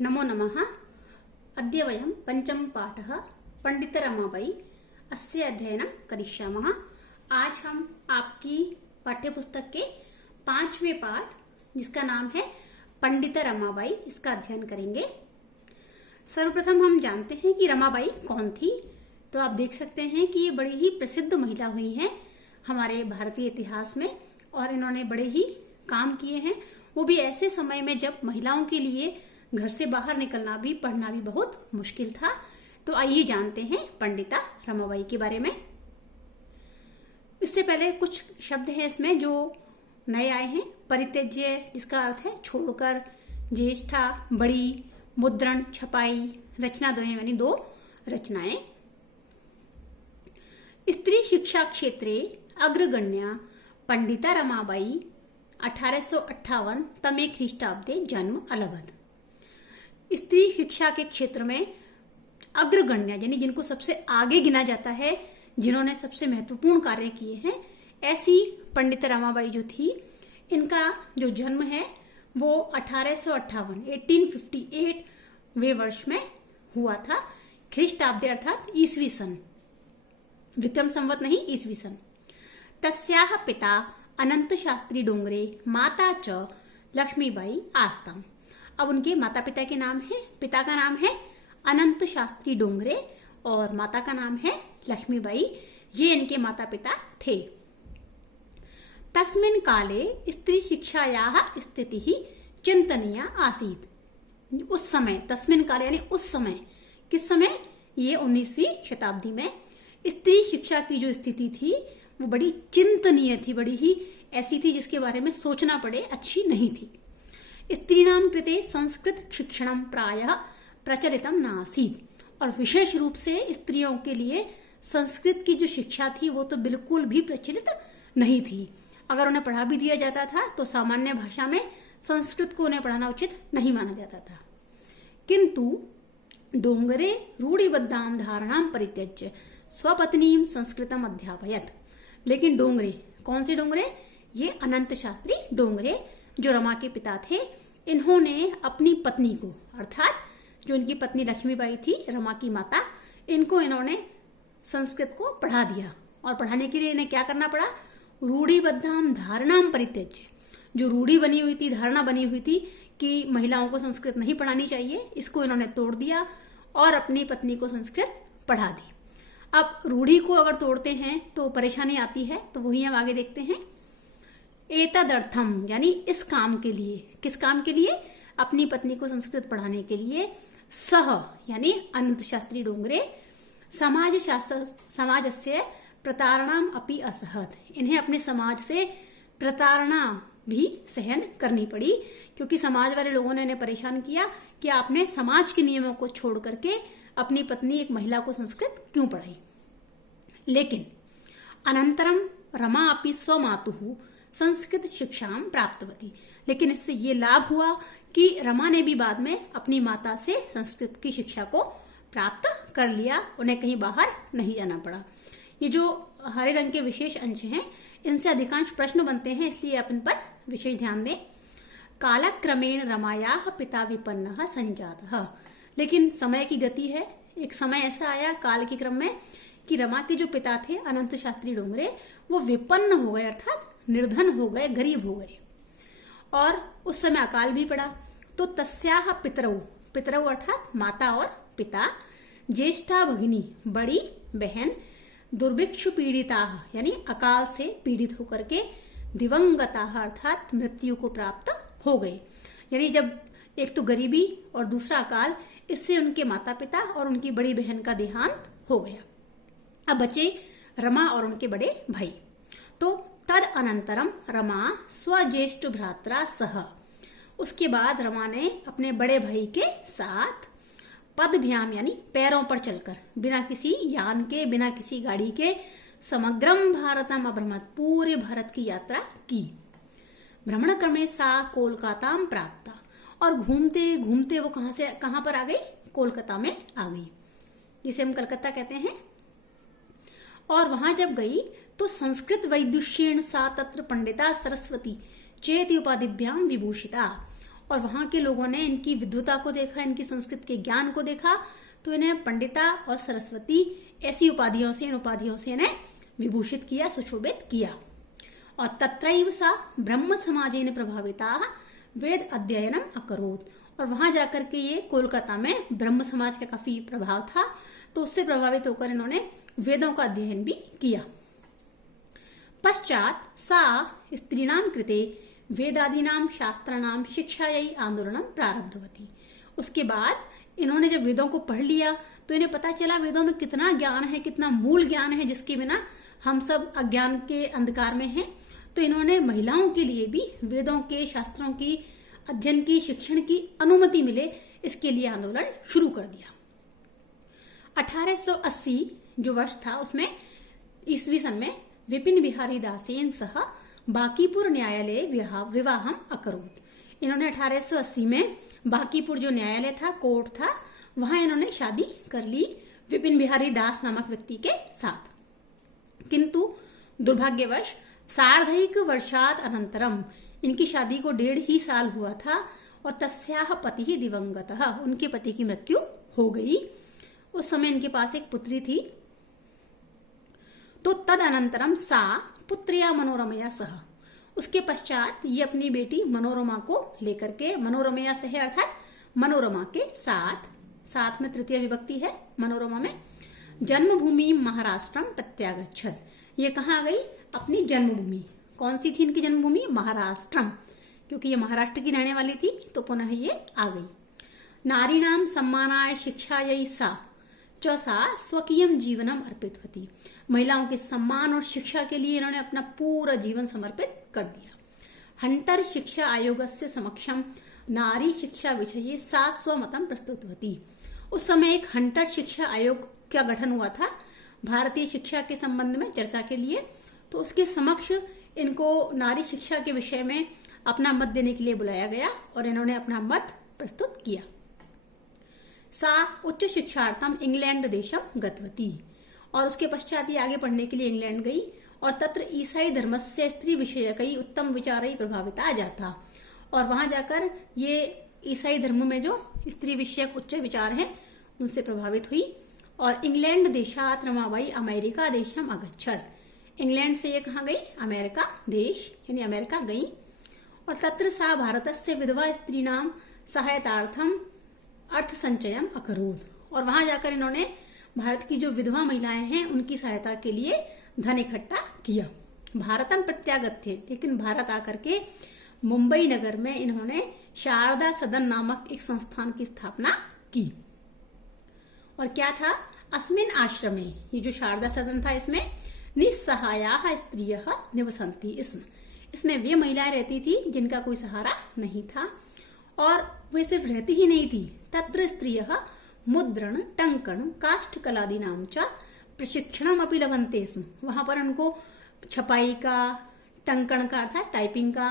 नमो नमः। अद्य वयं पंचम पाठः पंडित रमाबाई अस्य अध्ययनं करिष्यामः। आज हम आपकी पाठ्यपुस्तक के 5वें पाठ जिसका नाम है पंडित रमाबाई इसका अध्ययन करेंगे। सर्वप्रथम हम जानते हैं कि रमाबाई कौन थी। तो आप देख सकते हैं कि ये बड़ी ही प्रसिद्ध महिला हुई हैं हमारे भारतीय इतिहास में और इन्होंने बड़े ही काम किए हैं, वो भी ऐसे समय में जब महिलाओं के लिए घर से बाहर निकलना भी पढ़ना भी बहुत मुश्किल था। तो आइए जानते हैं पंडिता रमाबाई के बारे में। इससे पहले कुछ शब्द हैं इसमें जो नए आए हैं। परित्यज्य जिसका अर्थ है छोड़कर, ज्येष्ठा बड़ी, मुद्रण छपाई, रचना द्वयम् यानी दो रचनाएं। स्त्री शिक्षा क्षेत्रे अग्रगण्या पंडिता रमाबाई 1858 तमे ख्रीष्टाब्दे जन्म अलभत। स्त्री शिक्षा के क्षेत्र में अग्रगण्य यानी जिनको सबसे आगे गिना जाता है, जिन्होंने सबसे महत्वपूर्ण कार्य किए हैं, ऐसी पंडित रमाबाई जो थी, इनका जो जन्म है वो 1858 वे वर्ष में हुआ था। ख्रीष्टाब्दे अर्थात ईसवी सन, विक्रम संवत नहीं ईसवी सन। तस्याः पिता अनंत शास्त्री डोंगरे, माता च लक्ष्मीबाई आस्तम। अब उनके माता पिता के नाम है, पिता का नाम है अनंत शास्त्री डोंगरे और माता का नाम है लक्ष्मीबाई। ये इनके माता पिता थे। तस्मिन् काले स्त्री शिक्षायाः स्थितिः चिंतनीया आसीत्। उस समय, तस्मिन् काले यानी उस समय, किस समय? ये 19वीं शताब्दी में स्त्री शिक्षा की जो स्थिति थी वो बड़ी चिंतनीय थी, बड़ी ही ऐसी थी जिसके बारे में सोचना पड़े, अच्छी नहीं थी। स्त्रीणां कृते संस्कृत शिक्षणं प्रायः प्रचलितं नासीत्। और विशेष रूप से स्त्रियों के लिए संस्कृत की जो शिक्षा थी वो तो बिल्कुल भी प्रचलित नहीं थी। अगर उन्हें पढ़ा भी दिया जाता था तो सामान्य भाषा में संस्कृत को उन्हें पढ़ाना उचित नहीं माना जाता था। किंतु डोंगरे रूढ़िबद्धां धारणां परित्यज्य स्वपत्नीं संस्कृतम अध्यापयत्। लेकिन डोंगरे, कौन से डोंगरे? ये अनंत शास्त्री डोंगरे जो रमा के पिता थे, इन्होंने अपनी पत्नी को, अर्थात जो इनकी पत्नी लक्ष्मीबाई थी, रमा की माता, इनको इन्होंने संस्कृत को पढ़ा दिया। और पढ़ाने के लिए इन्हें क्या करना पड़ा? रूढ़िबद्धां धारणां परित्यज्य, जो रूढ़ी बनी हुई थी, धारणा बनी हुई थी कि महिलाओं को संस्कृत नहीं पढ़ानी चाहिए, इसको इन्होंने तोड़ दिया और अपनी पत्नी को संस्कृत पढ़ा दी। अब रूढ़ी को अगर तोड़ते हैं तो परेशानी आती है, तो वही हम आगे देखते हैं। एतदर्थम यानी इस काम के लिए, किस काम के लिए? अपनी पत्नी को संस्कृत पढ़ाने के लिए। सह यानी अनंत शास्त्री डोंगरे समाजस्य प्रतारणाम अपि असहत। इन्हें अपने समाज से प्रताड़ना भी सहन करनी पड़ी, क्योंकि समाज वाले लोगों ने इन्हें परेशान किया कि आपने समाज के नियमों को छोड़ करके अपनी पत्नी एक महिला को संस्कृत क्यों पढ़ाई। लेकिन अनंतरम रमा अपि स्वमातुः संस्कृत शिक्षां प्राप्तवती। लेकिन इससे ये लाभ हुआ कि रमा ने भी बाद में अपनी माता से संस्कृत की शिक्षा को प्राप्त कर लिया, उन्हें कहीं बाहर नहीं जाना पड़ा। ये जो हरे रंग के विशेष अंश हैं, इनसे अधिकांश प्रश्न बनते हैं, इसलिए आप इन पर विशेष ध्यान दें। कालक्रमेण रमायाः पिता विपन्नः संजातः। लेकिन समय की गति है, एक समय ऐसा आया काल के क्रम में कि रमा के जो पिता थे अनंत शास्त्री डोंगरे, वो विपन्न हो गए, अर्थात निर्धन हो गए, गरीब हो गए, और उस समय अकाल भी पड़ा। तो तस्याः पितरौ, पितरौ अर्थात माता और पिता, ज्येष्ठा भगिनी बड़ी बहन, दुर्भिक्षु पीड़िता यानी अकाल से पीड़ित होकर के, दिवंगता अर्थात मृत्यु को प्राप्त हो गए। यानी जब एक तो गरीबी और दूसरा अकाल, इससे उनके माता पिता और उनकी बड़ी बहन का देहांत हो गया। अब बचे रमा और उनके बड़े भाई। तो तद अनंतरम रमा स्वज्येष्ठ भ्रात्रा सह, उसके बाद रमा ने अपने बड़े भाई के साथ पदभ्याम यानी पैरों पर चलकर, बिना किसी यान के, बिना किसी गाड़ी के, समग्रम भारतम अभ्रमत, पूरे भारत की यात्रा की। भ्रमण क्रमे सा कोलकाता प्राप्ता। और घूमते घूमते वो कहां पर आ गई? कोलकाता में आ गई, जिसे हम कलकत्ता कहते हैं। और वहां जब गई तो संस्कृत वैदुष्येण सा तत्र पंडिता सरस्वती चेति उपाधिभ्याम विभूषिता। और वहां के लोगों ने इनकी विद्वता को देखा, इनकी संस्कृत के ज्ञान को देखा, तो इन्हें पंडिता और सरस्वती ऐसी उपाधियों से, इन उपाधियों से इन्हें विभूषित किया, सुशोभित किया। और तत्रैव सा ब्रह्म समाजेन प्रभाविता वेद अध्ययनम अकरोत्। और वहां जाकर के ये कोलकाता में ब्रह्म समाज का काफी प्रभाव था, तो उससे प्रभावित होकर इन्होंने वेदों का अध्ययन भी किया। पश्चात सा स्त्रीणाम कृते वेदादीनाम शास्त्राणाम शिक्षायै आंदोलनम प्रारब्धवती। उसके बाद इन्होंने जब वेदों को पढ़ लिया तो इन्हें पता चला वेदों में कितना ज्ञान है, कितना मूल ज्ञान है, जिसके बिना हम सब अज्ञान के अंधकार में हैं। तो इन्होंने महिलाओं के लिए भी वेदों के शास्त्रों की अध्ययन की, शिक्षण की अनुमति मिले, इसके लिए आंदोलन शुरू कर दिया। 1880 जो वर्ष था उसमें ईस्वी सन में विपिन बिहारी दासेन सह बांकीपुर न्यायालय विवाहम अकरोत्। इन्होंने 1880 में बांकीपुर जो न्यायालय था, कोर्ट था, वहां इन्होंने शादी कर ली विपिन बिहारी दास नामक व्यक्ति के साथ। किंतु दुर्भाग्यवश सार्धैक वर्षात अनंतरम, इनकी शादी को 1.5 साल हुआ था और तस्याह पति दिवंगतः, उनके पति की मृत्यु हो गई। उस समय इनके पास एक पुत्री थी। तो तद अनंतरम सा पुत्रिया मनोरमया सह, उसके पश्चात ये अपनी बेटी मनोरमा को लेकर के, मनोरमया सह अर्थात मनोरमा के साथ में तृतीय विभक्ति है मनोरमा में, जन्मभूमि महाराष्ट्रम प्रत्यागच्छत। ये कहाँ गई? अपनी जन्मभूमि। कौन सी थी इनकी जन्मभूमि? महाराष्ट्रम, क्योंकि ये महाराष्ट्र की रहने वाली थी, तो पुनः ये आ गई। नारीणाम सम्मानाय शिक्षायै सा स्वकीयम जीवनम अर्पितवती। महिलाओं के सम्मान और शिक्षा के लिए इन्होंने अपना पूरा जीवन समर्पित कर दिया। हंटर शिक्षा आयोगस्य समक्षम नारी शिक्षा विषये सा स्वमतम प्रस्तुतवती। उस समय एक हंटर शिक्षा आयोग का गठन हुआ था भारतीय शिक्षा के संबंध में चर्चा के लिए, तो उसके समक्ष इनको नारी शिक्षा के विषय में अपना मत देने के लिए बुलाया गया और इन्होंने अपना मत प्रस्तुत किया। सा उच्च शिक्षार्थम इंग्लैंड देशम गतवती, और उसके पश्चात ही आगे पढ़ने के लिए इंग्लैंड गई और तत्र ईसाई धर्म से स्त्री विषयकई उत्तम विचारई प्रभाविता जाता। और वहां जाकर ये ईसाई धर्म में जो स्त्री विषयक उच्च विचार हैं उनसे प्रभावित हुई। और इंग्लैंड देशात रमाबाई अमेरिका देशम अगच्छत। इंग्लैंड से ये कहाँ गई? अमेरिका देश, यानी अमेरिका गई। और तत्र सा भारतस्य विधवा स्त्रीणाम सहायतार्थम अर्थ संचयम अकरोत्। और वहां जाकर इन्होंने भारत की जो विधवा महिलाएं हैं उनकी सहायता के लिए धन इकट्ठा किया। भारतम प्रत्यागत थे, लेकिन भारत आकर के मुंबई नगर में इन्होंने शारदा सदन नामक एक संस्थान की स्थापना की। और क्या था? अस्मिन आश्रम में, ये जो शारदा सदन था, इसमें निस्सहाया स्त्रियः निवसन्ति। इसमें वे महिलाएं रहती थी जिनका कोई सहारा नहीं था। और वे सिर्फ रहती ही नहीं थी, तत्र स्त्रियः मुद्रण टंकण काष्ठ कलादि नाम च प्रशिक्षणम अपि लभन्ते स्म। वहां पर उनको छपाई का, टंकण का अर्थात टाइपिंग का,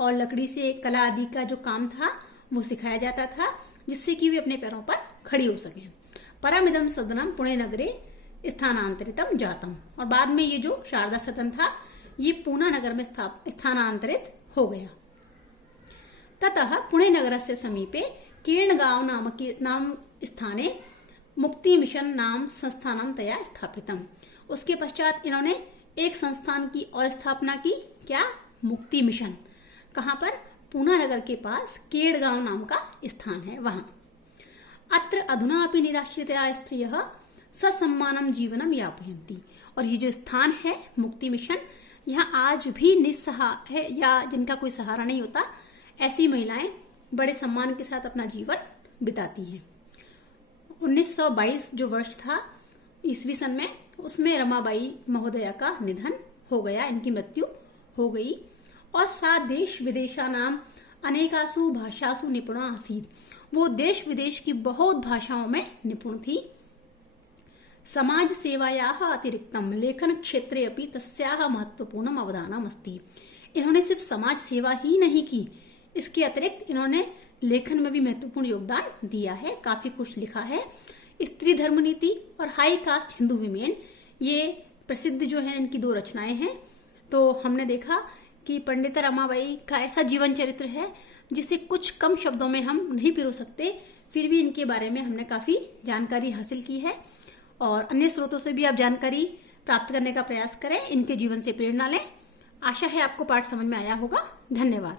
और लकड़ी से कला आदि का जो काम था वो सिखाया जाता था, जिससे कि वे अपने पैरों पर खड़ी हो सके। परमिदम सदनम पुणे नगरे स्थानांतरितम जातम। और बाद में ये जो शारदा सदन था ये पूना नगर में स्थानांतरित हो गया। ततः पुणे नगरस्य समीपे केर्णगांव नाम स्थाने मुक्ति मिशन नाम संस्थानम तया स्थापितम। उसके पश्चात इन्होंने एक संस्थान की और स्थापना की। क्या? मुक्ति मिशन। कहाँ पर? पूना नगर के पास केड़गांव नाम का स्थान है वहां। अत्र अधुना अपि निराश्रिता स्त्रियः ससम्मानम जीवनम यापयन्ति। और ये जो स्थान है मुक्ति मिशन, यहाँ आज भी निस्सहाय है या जिनका कोई सहारा नहीं होता, ऐसी महिलाएं बड़े सम्मान के साथ अपना जीवन बिताती हैं। 1922 जो वर्ष था ईस्वी सन में, उसमें रमाबाई महोदया का निधन हो गया, इनकी मृत्यु हो गई। और सा देश विदेशा नाम अनेकासु भाषासु निपुणा आसीत। वो देश विदेश की बहुत भाषाओं में निपुण थी। समाज सेवायाः अतिरिक्तम लेखन क्षेत्रे अपि तस्याः महत्वपूर्णम अवदानम अस्ति। इन्होंने सिर्फ समाज सेवा ही नहीं की, इसके अतिरिक्त इन्होंने लेखन में भी महत्वपूर्ण योगदान दिया है, काफी कुछ लिखा है। स्त्री धर्म नीति और हाई कास्ट हिंदू विमेन, ये प्रसिद्ध जो है इनकी 2 रचनाएं हैं। तो हमने देखा कि पंडिता रमाबाई का ऐसा जीवन चरित्र है जिसे कुछ कम शब्दों में हम नहीं पिरो सकते, फिर भी इनके बारे में हमने काफी जानकारी हासिल की है। और अन्य स्रोतों से भी आप जानकारी प्राप्त करने का प्रयास करें, इनके जीवन से प्रेरणा लें। आशा है आपको पाठ समझ में आया होगा। धन्यवाद।